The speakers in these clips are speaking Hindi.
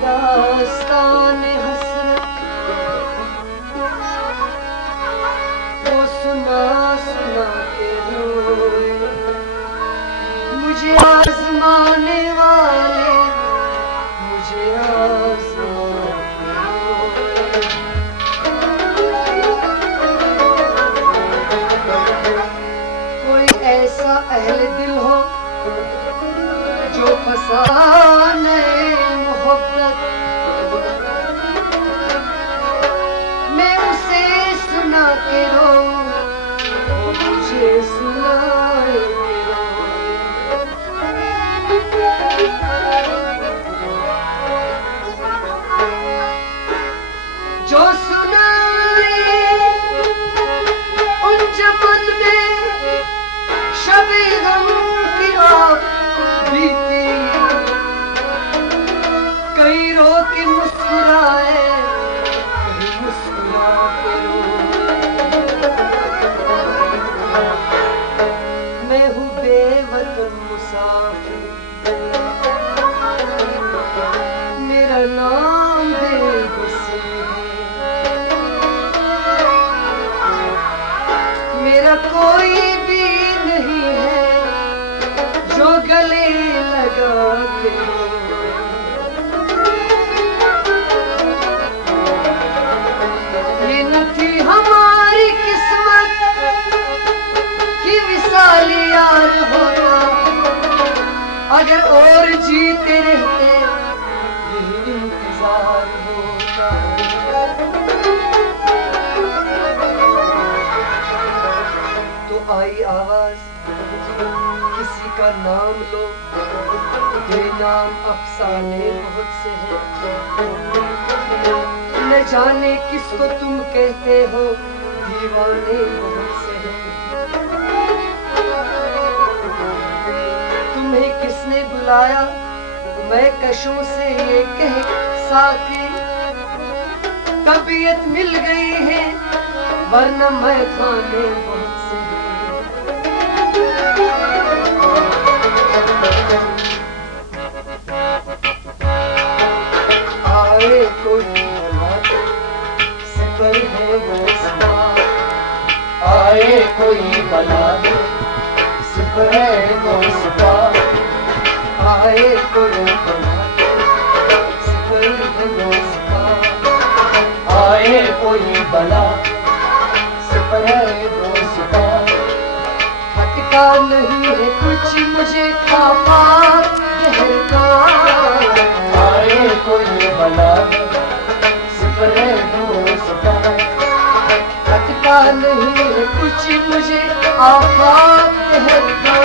दास्तान हसरत वो सुना सुना के रोए, मुझे आजमाने वाले मुझे आजमा के रोए। कोई ऐसा अहले दिल हो जो फसाने मोहब्बत, मैं उसे सुना के रोऊं, मुझे सुनाए के रोए। जो सुनाए उन चमन में शबे गम की रात बीती, कई रो के मुस्कुराए कहीं मुस्कुरा के रोए। मैं हूँ बेवतन मुसाफिर, मेरा नाम बेबसी है, मेरा कोई भी नहीं है जो गले लगा के रोए। ये न थी हमारी किस्मत कि विसाल यार होता, अगर और जीते रहते यही इंतजार होता। तो आई आवाज किसी का नाम लो, ये नाम अफसाने बहुत से हैं, न जाने किसको तुम कहते हो, दीवाने बहुत से हैं। तुम्हें किसने बुलाया मैं कशों से ये कह साकी, तबीयत मिल गई है वरना मैं खाने बहुत से हैं। आए कोई बला सिपर है वो समा, आए कोई बला सिपर है वो समा, आए कोई बला सिपर है वो समा, आए कोई बला सिपर है वो समा। खटका नहीं है कुछ मुझे खापात जहर का, आए कोई बला सिपर है वो समा। खटका नहीं है कुछ मुझे आफात जहर का,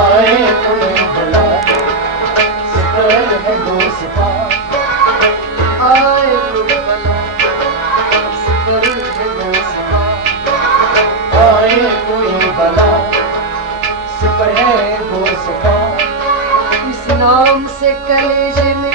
आए कोई बला सिपर है वो समा, आए कोई बला सिपर है वो समा, आए कोई बला सिपर है वो समा। इस नाम से कलेजे में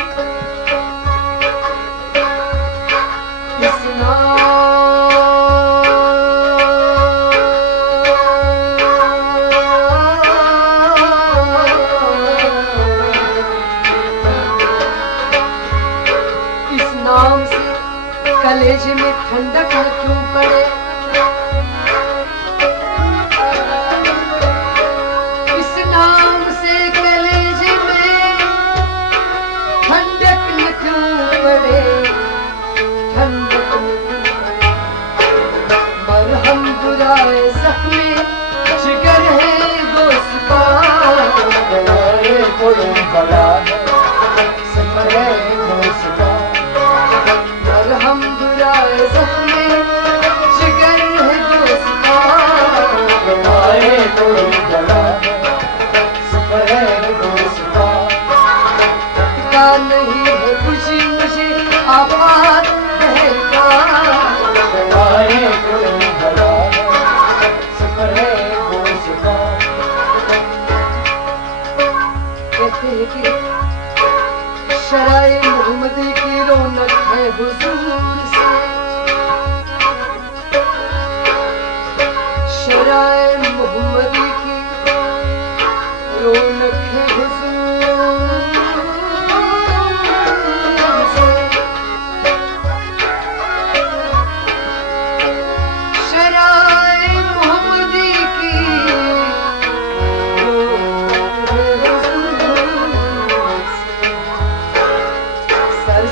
इस नाम से कलेजे में ठंडक न क्यों पड़े, इस नाम से कलेजे में ठंडक न क्यों पड़े, ठंडक न क्यों पड़े। मरहम बुराए जख्मे जिगर है दोस्त का, कोई बला है सिपर है दोस्त का। मरहम बुराए जख्मे जिगर है दोस्त का, आए कोई बला सिपर है दोस्त का। खटका नहीं है कुछ मुझे आफात जहर का, आए कोई बला सिपर है दोस्त का। कहते हैं कि शराए मोहम्मदी की रौनक है हुजूर से, शराए मोहम्मदी की रौनक है हुजूर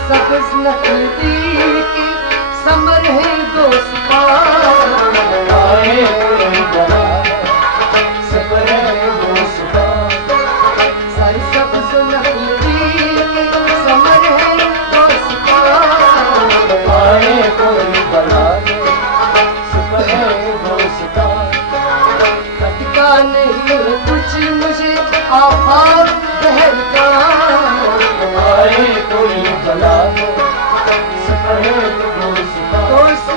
सब्ज नखली की समर है दोस्त आए कोई बला सबर है दोस्त सारी सब्ज नखली की समर है दोस्त आए कोई बला सबर है दोस्त खटका नहीं कुछ मुझे आफाक बहर का आए कोई बला सबर है दोस्त दोस्त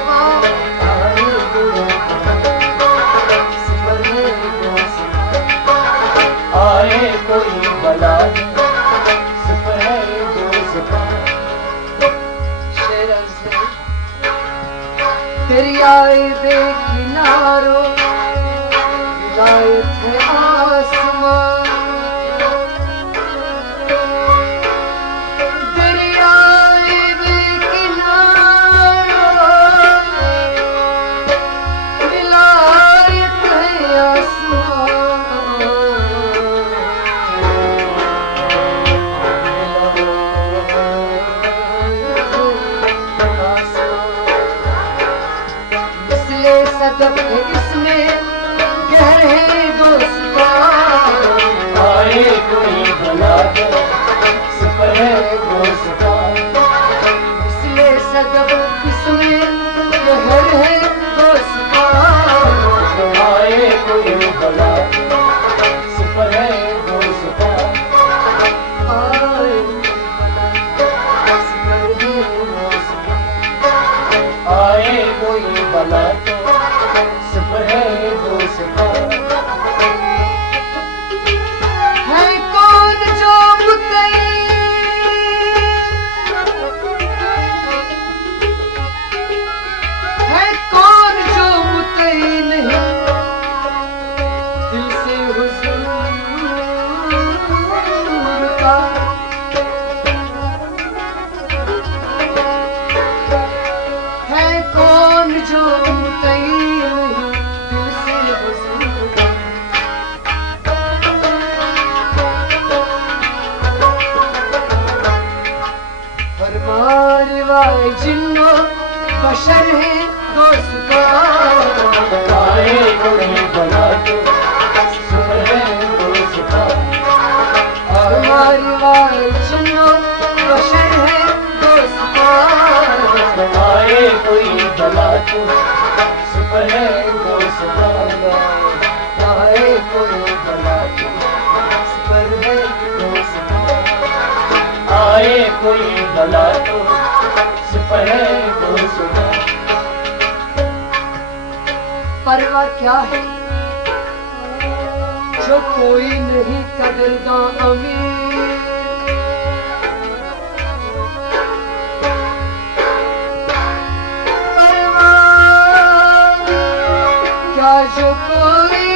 आए कोई बला सबर है दोस्त तेरी आए बेकिनारों विलायत है आसमान तेरी आए बेकिनारों विलायत है सदब है इसमें गहरे दोस्ता आए कोई बला सबर है दोस्त इसलिए सदब इसमें गहरे दोस्ता आए कोई बला सबर है दोस्त आए सबर है दोस्ता आए कोई बला सबर है दोस्त है कौन जो मुतई है कौन जो मुतई नहीं दिल से हुजूर का है कौन जो मुतई नहीं दिल से हुजूर का फरमान वाए जिन्नो बशर है दोस्त आए कोई बला सबर है दोस्त फरमान वाए जिन्नो बशर है दोस्त आए कोई बला सबर है दोस्त आए कोई बला पर है दोस्त आए कोई बला सबर है दोस्त परवा क्या है जो कोई नहीं कदरदां अमीर परवा क्या जो कोई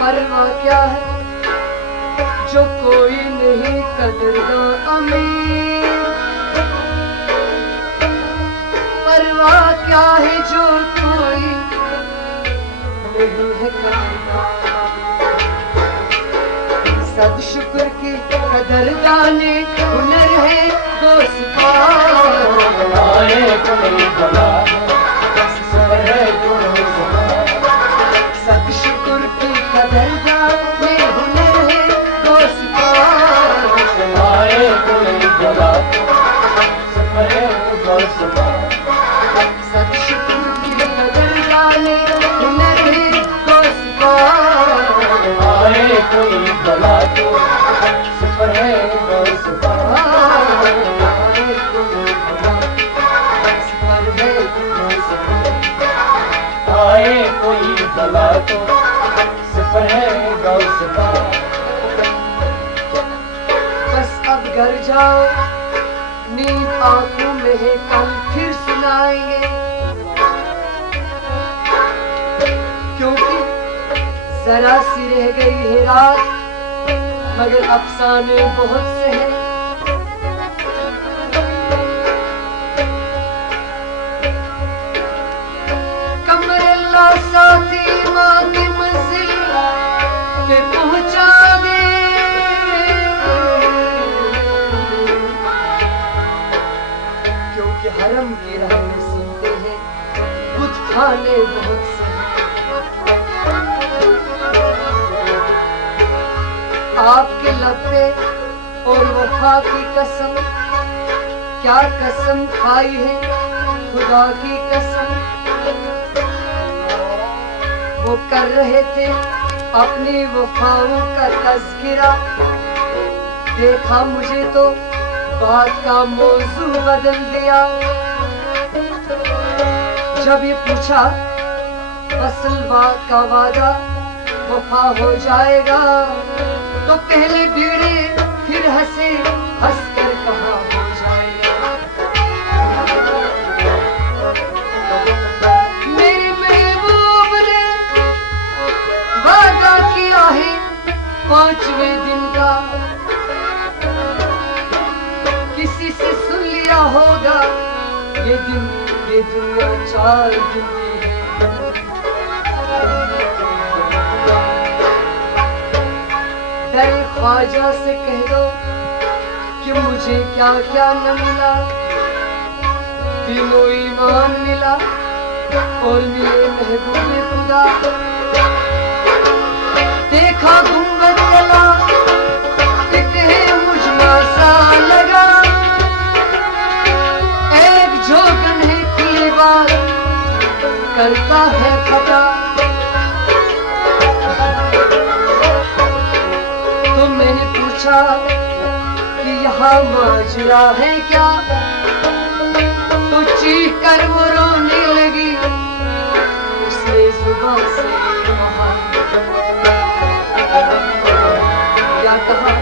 परवा क्या है जो कोई नहीं कदरदां अमीर परवा क्या है जो कोई नहीं है कदरदां सद शुक्र की कदरदाने हुनर है दोस्त आए कोई बला सबर है दोस्त सद शुक्र की कदरदाने हुनर है दोस्त आए कोई बला सबर है दोस्त सद शुक्र की कदरदाने हुनर है दोस्त आए कोई बला सबर है दोस्त आए कोई बला सबर है दोस्त बस अब घर जाओ नींद आंखों में है कल फिर सुनाएंगे क्योंकि जरा सी रह गई है रात मगर अफसाने बहुत से हैं अरमा की मंजिल पे पहुंचा दे। क्योंकि हरम की राह में सुनते हैं बुत खाने बहुत से। आपके लब पे और वफा की कसम, क्या कसम खाई है खुदा की कसम। वो कर रहे थे अपनी वफाओं का तज़किरा, देखा मुझे तो बात का मौजू बदल दिया। जब ये पूछा असल बात का वादा वफा हो जाएगा, तो पहले बीड़े फिर हंसे, हंस कर कहा हो जाएगा। मेरे महबूब ने वादा किया है 5वें दिन का, किसी से सुन लिया होगा ये दिन, ये दुनिया 4 दिन की है। दर ख्वाजा से कह दो कि मुझे क्या क्या न मिला, दिलो ईमान मिला और मिले महबूब खुदा। देखा गुंबद चला मुझमा सा लगा, एक जोगन है खुली बात करता है पता। तो मैंने पूछा कि यहाँ माजरा है क्या, तो चीख कर वो रोने लगी। उसने जुबान से कहा, क्या कहा